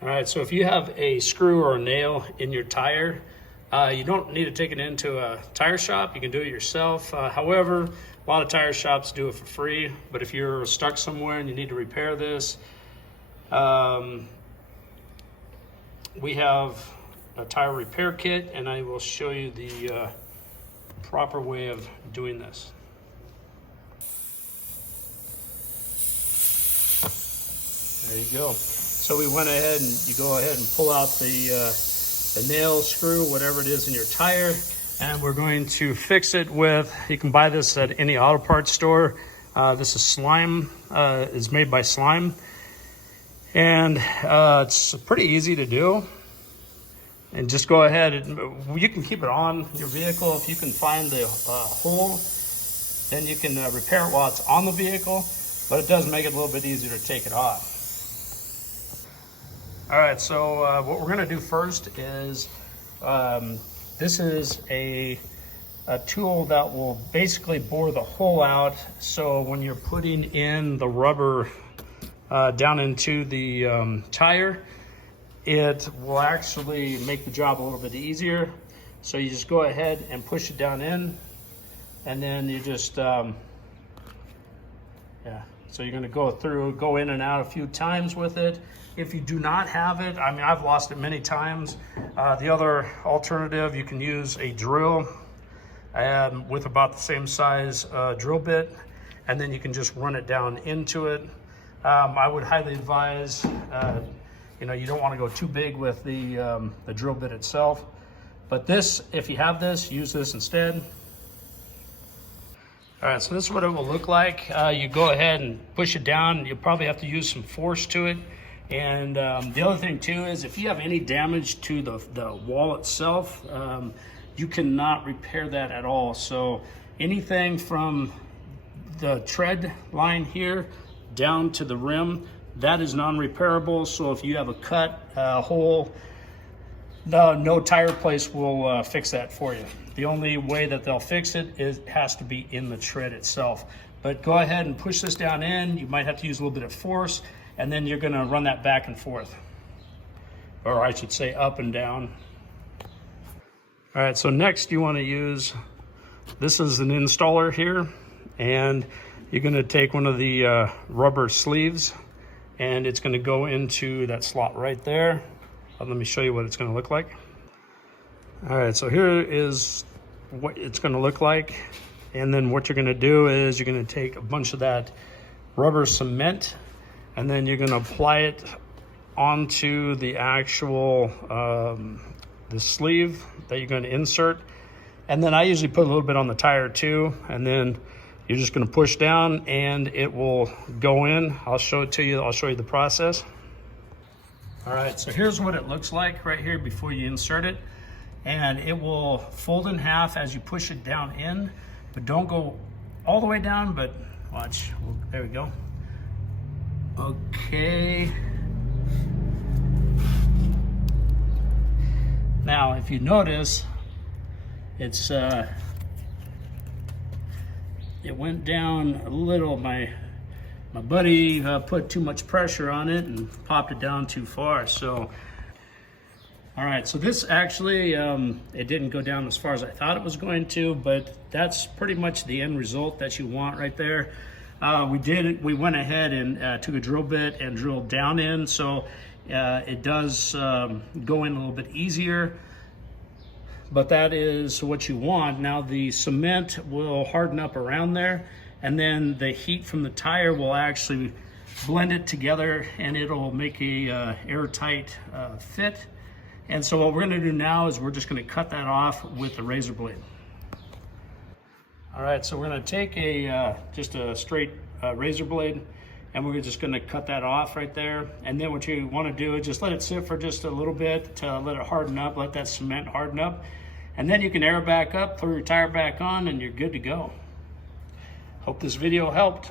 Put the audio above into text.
All right, so if you have a screw or a nail in your tire, you don't need to take it into a tire shop. You can do it yourself. However, a lot of tire shops do it for free, but if you're stuck somewhere and you need to repair this, we have a tire repair kit, and I will show you the proper way of doing this. There you go. So we went ahead and you go ahead and pull out the nail, screw, whatever it is in your tire, and we're going to fix it with, you can buy this at any auto parts store. This is slime, it's made by Slime, and it's pretty easy to do. And just go ahead and you can keep it on your vehicle. If you can find the hole, then you can repair it while it's on the vehicle, but it does make it a little bit easier to take it off. All right, so what we're gonna do first is, this is a tool that will basically bore the hole out. So when you're putting in the rubber down into the tire, it will actually make the job a little bit easier. So you just go ahead and push it down in, and then you just, so you're gonna go in and out a few times with it. If you do not have it, I mean, I've lost it many times. The other alternative, you can use a drill with about the same size drill bit, and then you can just run it down into it. I would highly advise, you know, you don't want to go too big with the drill bit itself. But this, if you have this, use this instead. All right, so this is what it will look like. You go ahead and push it down. You'll probably have to use some force to it. And the other thing too is if you have any damage to the wall itself, you cannot repair that at all. So anything from the tread line here down to the rim, that is non-repairable. So if you have a cut, hole, no tire place will fix that for you. The only way that they'll fix it is it has to be in the tread itself. But go ahead and push this down in. You might have to use a little bit of force, and then you're gonna run that back and forth. Or I should say up and down. All right, so next you wanna use, this is an installer here, and you're gonna take one of the rubber sleeves, and it's gonna go into that slot right there. Let me show you what it's gonna look like. All right, so here is what it's gonna look like. And then what you're gonna do is you're gonna take a bunch of that rubber cement, and then you're gonna apply it onto the actual, the sleeve that you're gonna insert. And then I usually put a little bit on the tire too, and then you're just gonna push down and it will go in. I'll show it to you, I'll show you the process. All right, so here's what it looks like right here before you insert it. And it will fold in half as you push it down in, but don't go all the way down, but watch, there we go. Okay. Now, if you notice, it's it went down a little. My buddy put too much pressure on it and popped it down too far. So, all right. So this actually it didn't go down as far as I thought it was going to, but that's pretty much the end result that you want right there. We went ahead and took a drill bit and drilled down in, so it does go in a little bit easier, but that is what you want. Now the cement will harden up around there, and then the heat from the tire will actually blend it together, and it'll make a airtight fit. And so what we're gonna do now is we're just gonna cut that off with the razor blade. All right, so we're gonna take just a straight razor blade, and we're just gonna cut that off right there. And then what you wanna do is just let it sit for just a little bit to let it harden up, let that cement harden up. And then you can air it back up, put your tire back on, and you're good to go. Hope this video helped.